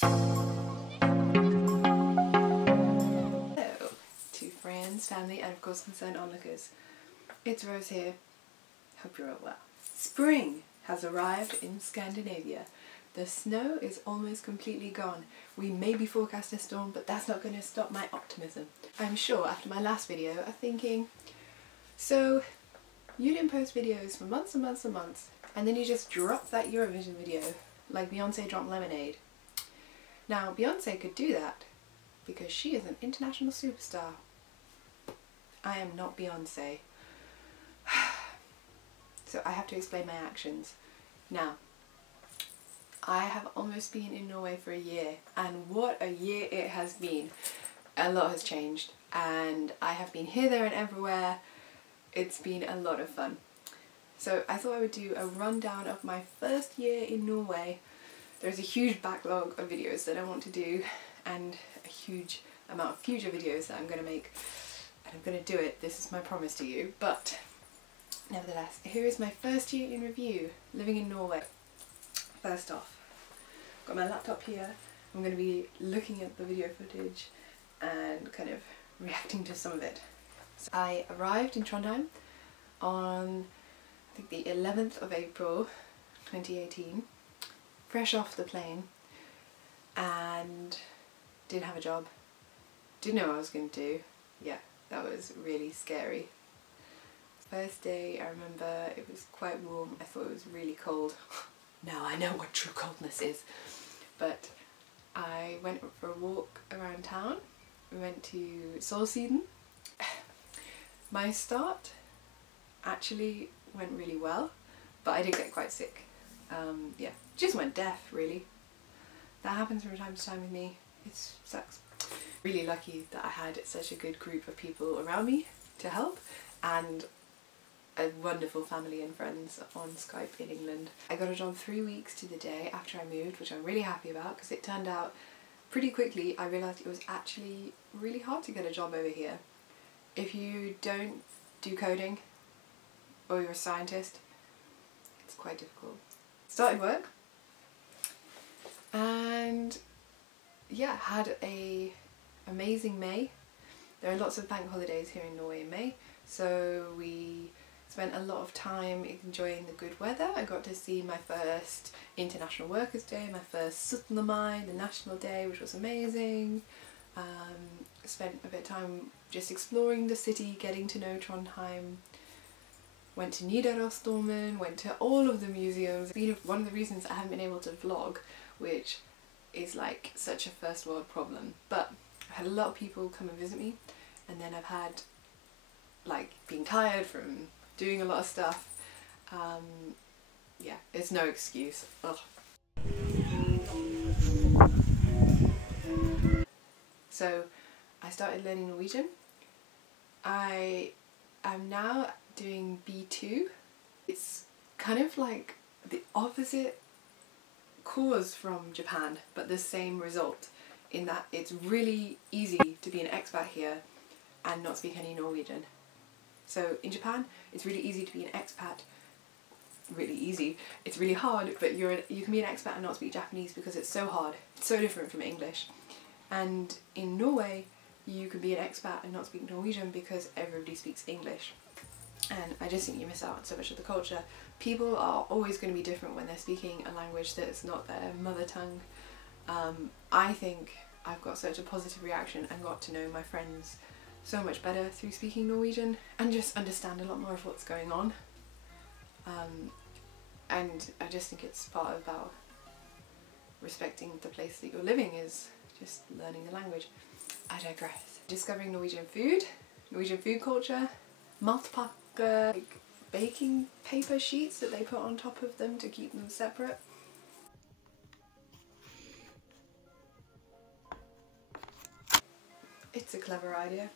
Hello to friends, family and of course concerned onlookers. It's Rose here. Hope you're all well. Spring has arrived in Scandinavia. The snow is almost completely gone. We may be forecast a storm, but that's not going to stop my optimism. I'm sure after my last video are thinking, so you didn't post videos for months and months and months, and then you just dropped that Eurovision video like Beyonce dropped Lemonade. Now Beyonce could do that because she is an international superstar. I am not Beyonce. So I have to explain my actions. Now, I have almost been in Norway for a year, and what a year it has been. A lot has changed, and I have been here, there and everywhere. It's been a lot of fun. So I thought I would do a rundown of my first year in Norway. There's a huge backlog of videos that I want to do, and a huge amount of future videos that I'm going to make, and I'm going to do it. This is my promise to you. But nevertheless, here is my first year in review, living in Norway. First off, got my laptop here. I'm going to be looking at the video footage and kind of reacting to some of it. So I arrived in Trondheim on, I think, the 11th of April 2018, fresh off the plane, and didn't have a job, didn't know what I was going to do. Yeah, that was really scary. First day, I remember it was quite warm. I thought it was really cold. Now I know what true coldness is. But I went for a walk around town. We went to Solsiden. My start actually went really well, but I did get quite sick. Yeah, just went deaf really. That happens from time to time with me. It sucks. Really lucky that I had such a good group of people around me to help, and a wonderful family and friends on Skype in England. I got a job 3 weeks to the day after I moved, which I'm really happy about, because it turned out pretty quickly I realised it was actually really hard to get a job over here. If you don't do coding or you're a scientist, it's quite difficult. Started work and yeah, had a amazing May. There are lots of bank holidays here in Norway in May, so we spent a lot of time enjoying the good weather. I got to see my first International Workers' Day, my first 17. Mai, the National Day, which was amazing. Spent a bit of time just exploring the city, getting to know Trondheim. Went to Nidarosdomen, went to all of the museums. It's been one of the reasons I haven't been able to vlog, which is like such a first world problem. But I've had a lot of people come and visit me, and then I've had like being tired from doing a lot of stuff. Yeah, it's no excuse. Ugh. So I started learning Norwegian. I am now doing B2. It's kind of like the opposite course from Japan, but the same result, in that it's really easy to be an expat here and not speak any Norwegian. So in Japan, it's really easy to be an expat. Really easy. It's really hard, but you can be an expat and not speak Japanese because it's so hard. It's so different from English. And in Norway, you can be an expat and not speak Norwegian because everybody speaks English. And I just think you miss out on so much of the culture. People are always going to be different when they're speaking a language that's not their mother tongue. I think I've got such a positive reaction and got to know my friends so much better through speaking Norwegian and just understand a lot more of what's going on. And I just think it's part about respecting the place that you're living is just learning the language. I digress. Discovering Norwegian food culture, matpakke, like baking paper sheets that they put on top of them to keep them separate. It's a clever idea.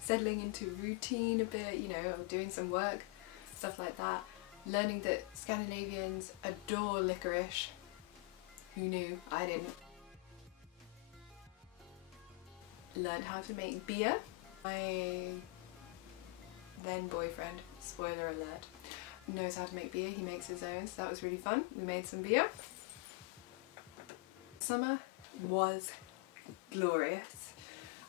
Settling into routine a bit, you know, doing some work, stuff like that. Learning that Scandinavians adore licorice. Who knew? I didn't. Learned how to make beer. My then boyfriend, spoiler alert, knows how to make beer. He makes his own, so that was really fun. We made some beer. Summer, was glorious.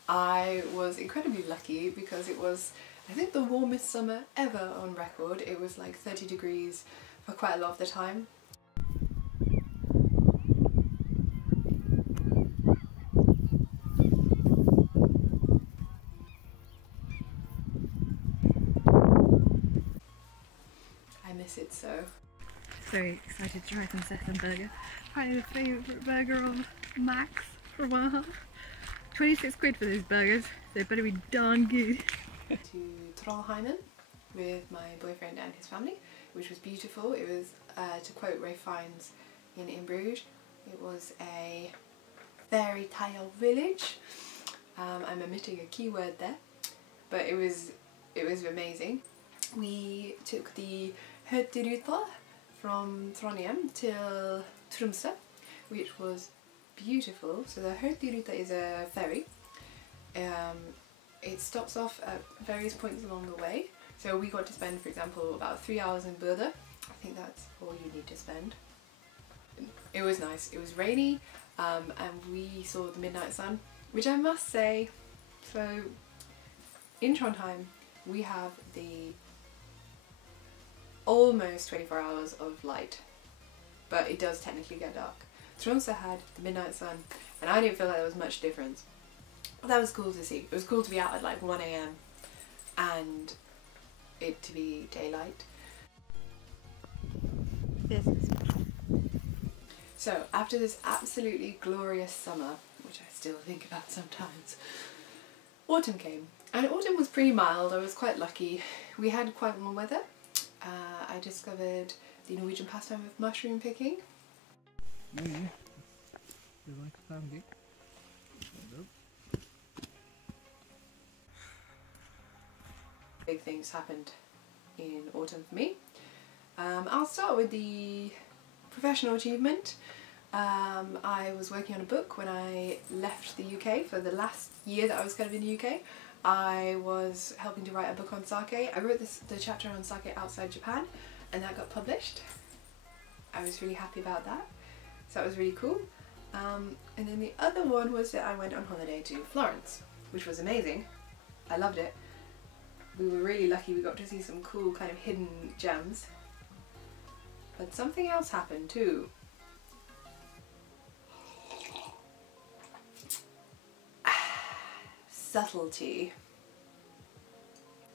I was incredibly lucky because it was, I think, the warmest summer ever on record. It was like 30 degrees for quite a lot of the time. I miss it so. Very excited to try some sesame burger. Probably the favourite burger of Max for a while. 26 quid for those burgers, so they better be darn good. To Trollheimen with my boyfriend and his family, which was beautiful. It was, to quote Ray Fiennes in Bruges, it was a fairy tale village. I'm omitting a keyword there, but it was amazing. We took the Hurtigruten from Trondheim till Tromsø, which was beautiful. So the Hurtigruten is a ferry. It stops off at various points along the way. So we got to spend, for example, about 3 hours in Bø. I think that's all you need to spend. It was nice. It was rainy, and we saw the midnight sun, which I must say, so in Trondheim we have the almost 24 hours of light, but it does technically get dark. Tromsø had the midnight sun, and I didn't feel like there was much difference. But that was cool to see. It was cool to be out at like 1 AM and it to be daylight. This is so after this absolutely glorious summer, which I still think about sometimes, autumn came. And autumn was pretty mild. I was quite lucky. We had quite warm weather. I discovered the Norwegian pastime of mushroom picking. Big things happened in autumn for me. I'll start with the professional achievement. I was working on a book when I left the UK for the last year that I was kind of in the UK. I was helping to write a book on sake. I wrote the chapter on sake outside Japan, and that got published. I was really happy about that, so that was really cool. And then the other one was that I went on holiday to Florence, which was amazing. I loved it. We were really lucky. We got to see some cool kind of hidden gems. But something else happened too. Subtlety.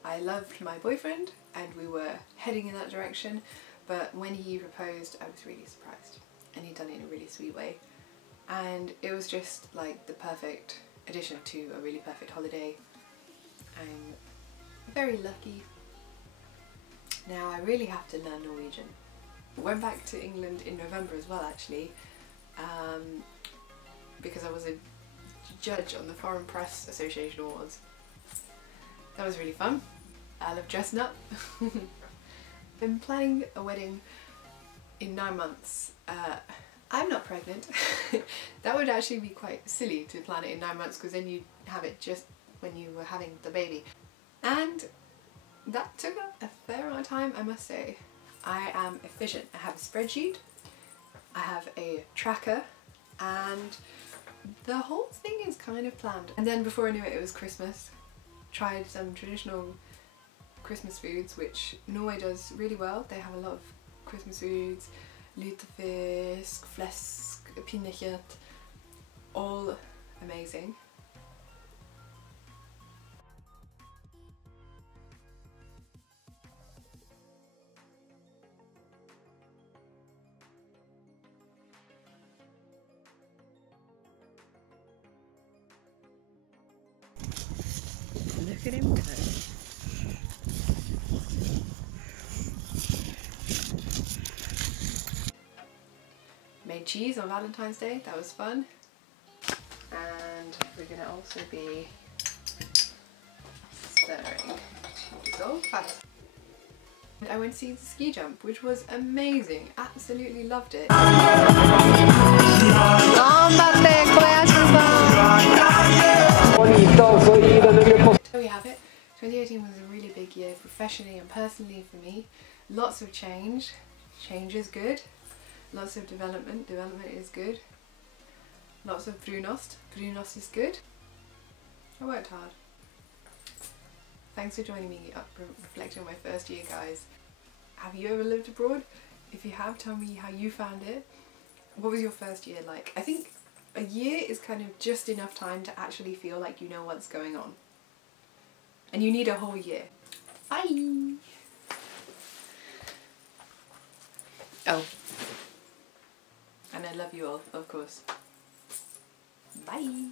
I loved my boyfriend and we were heading in that direction, but when he proposed I was really surprised, and he'd done it in a really sweet way, and it was just like the perfect addition to a really perfect holiday. I'm very lucky. Now I really have to learn Norwegian. I went back to England in November as well, actually, because I was a judge on the Foreign Press Association Awards. That was really fun. I love dressing up. Been planning a wedding in 9 months. I'm not pregnant. That would actually be quite silly to plan it in 9 months, because then you'd have it just when you were having the baby. And that took a fair amount of time, I must say. I am efficient. I have a spreadsheet, I have a tracker, and the whole thing is kind of planned. And then before I knew it, it was Christmas. Tried some traditional Christmas foods, which Norway does really well. They have a lot of Christmas foods, lutefisk, flesk, pinnekjøtt, all amazing. Look at him go. Made cheese on Valentine's Day, that was fun. And we're going to also be stirring to dissolve fat. I went to see the ski jump, which was amazing. Absolutely loved it. So we have it. 2018 was a really big year professionally and personally for me. Lots of change. Change is good. Lots of development. Development is good. Lots of brunost. Brunost is good. I worked hard. Thanks for joining me up reflecting on my first year, guys. Have you ever lived abroad? If you have, tell me how you found it. What was your first year like? I think a year is kind of just enough time to actually feel like you know what's going on. And you need a whole year. Bye! Oh. And I love you all, of course. Bye!